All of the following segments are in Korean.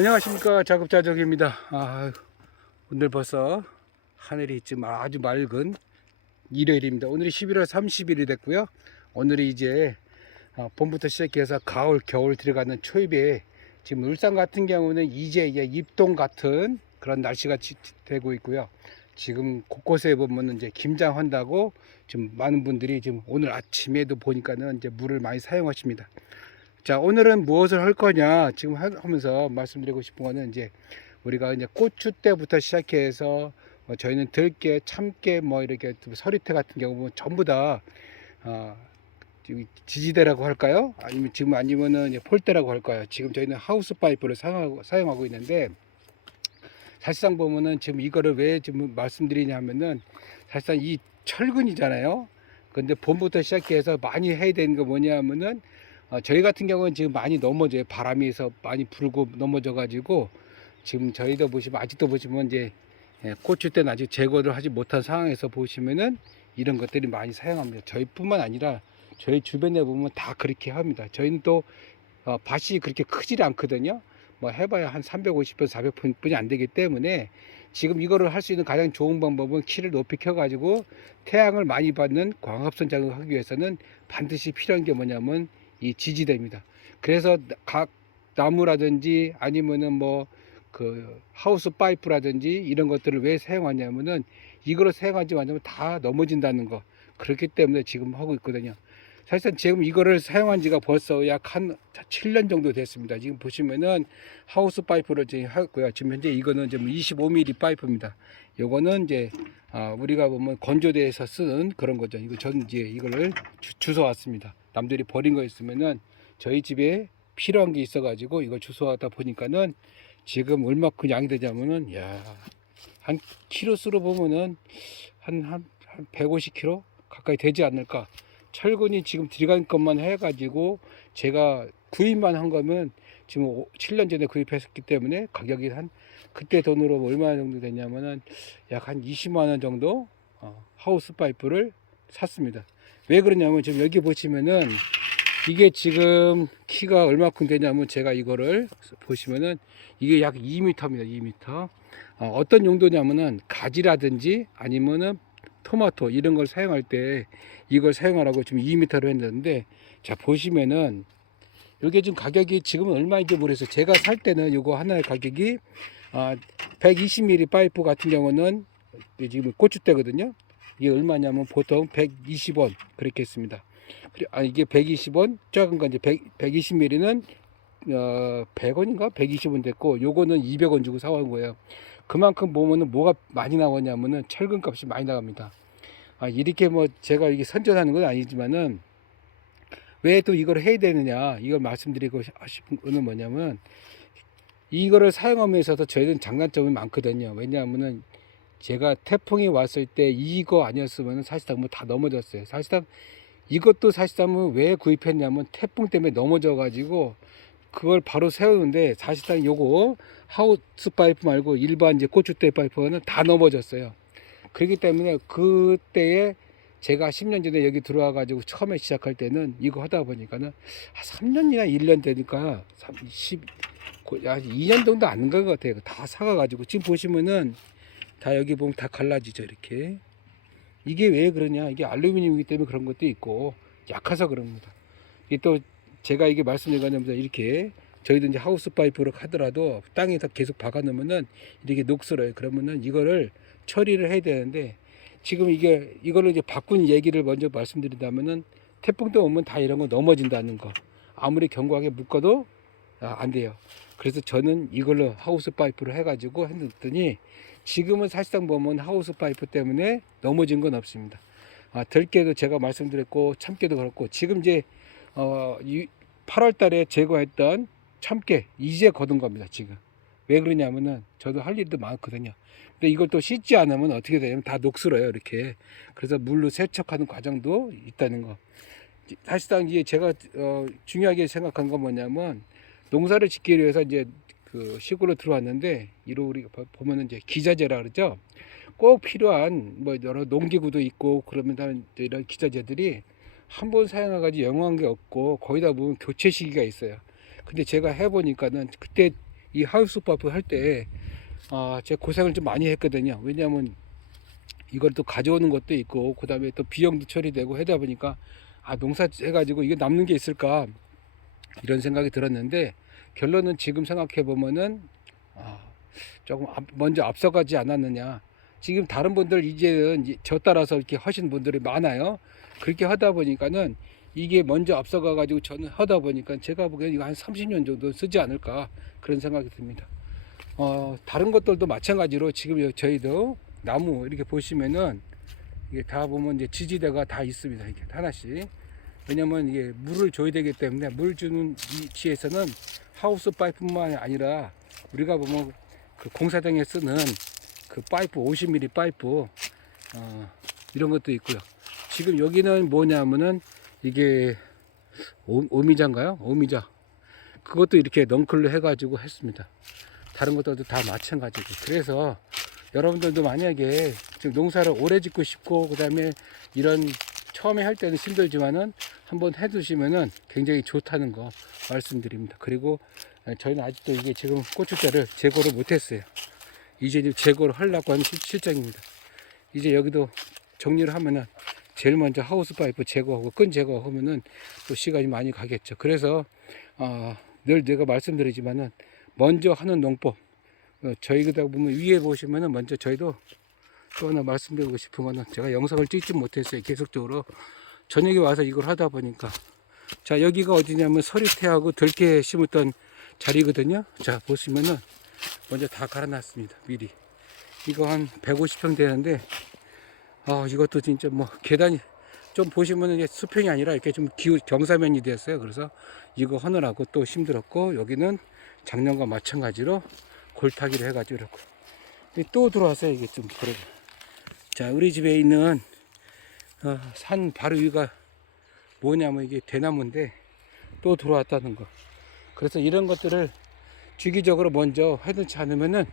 안녕하십니까 작업자적입니다. 아, 오늘 벌써 하늘이 지금 아주 맑은 일요일입니다. 오늘이 11월 30일이 됐고요. 오늘이 이제 아, 봄부터 시작해서 가을, 겨울 들어가는 초입에 지금 울산 같은 경우는 이제 입동 같은 그런 날씨가 지- 되고 있고요. 지금 곳곳에 보면 이제 김장한다고 지금 많은 분들이 지금 오늘 아침에도 보니까는 이제 물을 많이 사용하십니다. 자 오늘은 무엇을 할 거냐 지금 하- 하면서 말씀드리고 싶은 거는 이제 우리가 이제 고추 때부터 시작해서 뭐 저희는 들깨, 참깨 뭐 이렇게 또 서리태 같은 경우 는 전부 다 어, 지지대라고 할까요? 아니면 지금 아니면은 폴대라고 할까요? 지금 저희는 하우스 파이프를 사용하고, 사용하고 있는데 사실상 보면은 지금 이거를 왜 지금 말씀드리냐면은 사실상 이 철근이잖아요. 근데 봄부터 시작해서 많이 해야 되는 거 뭐냐면은 어, 저희 같은 경우는 지금 많이 넘어져요. 바람에서 많이 불고 넘어져 가지고 지금 저희도 보시면 아직도 보시면 이제 예, 고추 때는 아직 제거를 하지 못한 상황에서 보시면은 이런 것들이 많이 사용합니다. 저희뿐만 아니라 저희 주변에 보면 다 그렇게 합니다. 저희는 또 어, 밭이 그렇게 크질 않거든요. 뭐 해봐야 한 350편, 400편 뿐이 안 되기 때문에 지금 이거를 할 수 있는 가장 좋은 방법은 키를 높이 켜가지고 태양을 많이 받는 광합선 작업을 하기 위해서는 반드시 필요한 게 뭐냐면 이 지지대입니다. 그래서 각 나무라든지 아니면은 뭐 그 하우스 파이프라든지 이런 것들을 왜 사용하냐면은 이거를 사용하지 않으면 다 넘어진다는 거 그렇기 때문에 지금 하고 있거든요. 사실상 지금 이거를 사용한 지가 벌써 약 한 7년 정도 됐습니다. 지금 보시면은 하우스 파이프를 지금 하고요. 지금 현재 이거는 지금 25mm 파이프입니다. 요거는 이제 아, 우리가 보면 건조대에서 쓰는 그런 거죠. 이거 전 이제 이거를 주, 주워 왔습니다. 남들이 버린 거 있으면은 저희 집에 필요한 게 있어가지고 이걸 주워 왔다 보니까는 지금 얼마큼 양이 되냐면은 야한 키로수로 보면은 한한한 150kg 가까이 되지 않을까. 철근이 지금 들어간 것만 해가지고 제가 구입만 한 거면 지금 오- 7년 전에 구입했었기 때문에 가격이 한 그때 돈으로 얼마 정도 되냐면은 약 한 20만 원 정도 어, 하우스 파이프를 샀습니다. 왜 그러냐면 지금 여기 보시면은 이게 지금 키가 얼마큼 되냐면 제가 이거를 보시면은 이게 약 2m입니다. 2m. 어, 어떤 용도냐면은 가지라든지 아니면은 토마토 이런 걸 사용할 때 이걸 사용하라고 지금 2m로 했는데 자 보시면은 이게 지금 가격이 지금 얼마인지 모르겠어요. 제가 살 때는 이거 하나의 가격이 아, 120mm 파이프 같은 경우는 지금 고추대거든요. 이게 얼마냐면 보통 120원 그렇게 했습니다. 아, 이게 120원 작은 건 이제 100, 120mm는 어, 100원인가 120원 됐고 요거는 200원 주고 사온 거예요. 그만큼 보면은 뭐가 많이 나오냐면은 철근 값이 많이 나갑니다. 아, 이렇게 뭐 제가 이게 선전하는 건 아니지만은 왜 또 이걸 해야 되느냐 이걸 말씀드리고 싶은 거는 뭐냐면 이거를 사용하면서도 저희는 장단점이 많거든요. 왜냐하면은 제가 태풍이 왔을 때 이거 아니었으면 사실상 뭐 다 넘어졌어요. 사실상 이것도 사실상 왜 구입했냐면 태풍 때문에 넘어져 가지고 그걸 바로 세우는데 사실상 요거 하우스 파이프 말고 일반 이제 고추대 파이프는 다 넘어졌어요. 그렇기 때문에 그때에 제가 10년 전에 여기 들어와 가지고 처음에 시작할 때는 이거 하다 보니까는 한 3년이나 1년 되니까 30, 야, 2년 정도 안 간 것 같아요. 다 사가 가지고 지금 보시면은 다 여기 보면 다 갈라지죠 이렇게. 이게 왜 그러냐? 이게 알루미늄이기 때문에 그런 것도 있고 약해서 그럽니다. 이게 또 제가 이게 말씀드리자면 이렇게 저희도 이제 하우스 파이프로 하더라도 땅에다 계속 박아 놓으면은 이렇게 녹슬어요. 그러면은 이거를 처리를 해야 되는데 지금 이게 이거를 이제 바꾼 얘기를 먼저 말씀드린다면은 태풍 때 오면 다 이런 거 넘어진다는 거. 아무리 견고하게 묶어도 아, 안 돼요. 그래서 저는 이걸로 하우스 파이프를 해가지고 했더니 지금은 사실상 보면 하우스 파이프 때문에 넘어진 건 없습니다. 아, 들깨도 제가 말씀드렸고 참깨도 그렇고 지금 이제 어, 8월 달에 제거했던 참깨 이제 거둔 겁니다. 지금 왜 그러냐면은 저도 할 일도 많거든요. 근데 이걸 또 씻지 않으면 어떻게 되냐면 다 녹슬어요 이렇게. 그래서 물로 세척하는 과정도 있다는 거. 사실상 이제 제가 어, 중요하게 생각한 건 뭐냐면 농사를 짓기 위해서 이제 그 시골로 들어왔는데 이로 우리 보면은 이제 기자재라 그러죠. 꼭 필요한 뭐 여러 농기구도 있고 그러면 다 이런 기자재들이 한 번 사용해가지고 영한 게 없고 거의 다 보면 교체 시기가 있어요. 근데 제가 해보니까는 그때 이 하우스 파이프 할때 아, 제가 고생을 좀 많이 했거든요. 왜냐하면 이걸 또 가져오는 것도 있고 그 다음에 또 비용도 처리되고 하다 보니까 아 농사 해가지고 이게 남는 게 있을까 이런 생각이 들었는데 결론은 지금 생각해 보면은 아, 조금 앞- 먼저 앞서가지 않았느냐. 지금 다른 분들 이제는 이제 저 따라서 이렇게 하신 분들이 많아요. 그렇게 하다 보니까는 이게 먼저 앞서가 가지고 저는 하다 보니까 제가 보기에는 이거 한 30년 정도 쓰지 않을까 그런 생각이 듭니다. 어, 다른 것들도 마찬가지로 지금 여- 저희도 나무 이렇게 보시면은 이게 다 보면 이제 지지대가 다 있습니다. 이렇게 하나씩. 왜냐면 이게 물을 줘야 되기 때문에 물 주는 위치에서는 하우스 파이프뿐만 아니라 우리가 보면 그 공사장에 쓰는 그 파이프 50mm 파이프 어, 이런 것도 있고요. 지금 여기는 뭐냐면은 이게 오, 오미자인가요? 오미자. 그것도 이렇게 넝클로 해가지고 했습니다. 다른 것들도 다 마찬가지고. 그래서 여러분들도 만약에 지금 농사를 오래 짓고 싶고 그 다음에 이런 처음에 할 때는 힘들지만은 한번 해두시면은 굉장히 좋다는 거 말씀드립니다. 그리고 저희는 아직도 이게 지금 고추자를 제거를 못했어요. 이제 제거를 하려고 하는 실- 실정입니다. 이제 여기도 정리를 하면은 제일 먼저 하우스 파이프 제거하고 끈 제거하면은 또 시간이 많이 가겠죠. 그래서 어, 늘 내가 말씀드리지만은 먼저 하는 농법 어, 저희가 보면 위에 보시면은 먼저 저희도 또 하나 말씀드리고 싶은 거는 제가 영상을 찍지 못했어요. 계속적으로 저녁에 와서 이걸 하다 보니까 자 여기가 어디냐면 서리태하고 들깨 심었던 자리거든요. 자 보시면은 먼저 다 갈아놨습니다. 미리 이거 한 150평 되는데 아 이것도 진짜 뭐 계단이 좀 보시면은 이게 수평이 아니라 이렇게 좀 기우 경사면이 됐어요. 그래서 이거 하느라고 또 힘들었고 여기는 작년과 마찬가지로 골타기를 해가지고 근데 또 들어왔어요 이게 좀 그러고 자 우리 집에 있는 어, 산 바로 위가 뭐냐면 이게 대나무인데 또 들어왔다는 거. 그래서 이런 것들을 주기적으로 먼저 해놓지 않으면은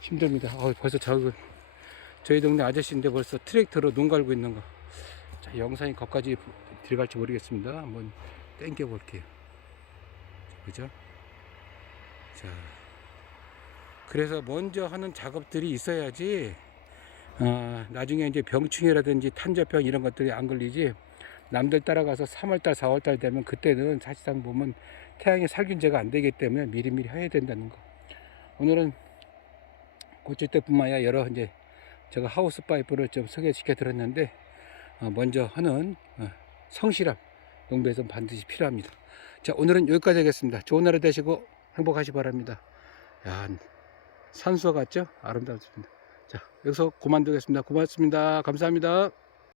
힘듭니다. 어, 벌써 저 저희 동네 아저씨인데 벌써 트랙터로 농 갈고 있는 거. 자, 영상이 거기까지 들어갈지 모르겠습니다. 한번 땡겨 볼게요. 그죠? 자 그래서 먼저 하는 작업들이 있어야지 어, 나중에 이제 병충해라든지 탄저병 이런 것들이 안 걸리지. 남들 따라가서 3월달 4월달 되면 그때는 사실상 보면 태양의 살균제가 안 되기 때문에 미리미리 해야 된다는 거. 오늘은 고추대뿐만 아니라 여러 이제 제가 하우스 파이프를 좀 소개시켜 드렸는데 어, 먼저 하는 어, 성실함 농부에서 반드시 필요합니다. 자 오늘은 여기까지 하겠습니다. 좋은 하루 되시고 행복하시 기 바랍니다. 야 산수와 같죠? 아름답습니다. 자 여기서 그만두겠습니다. 고맙습니다. 감사합니다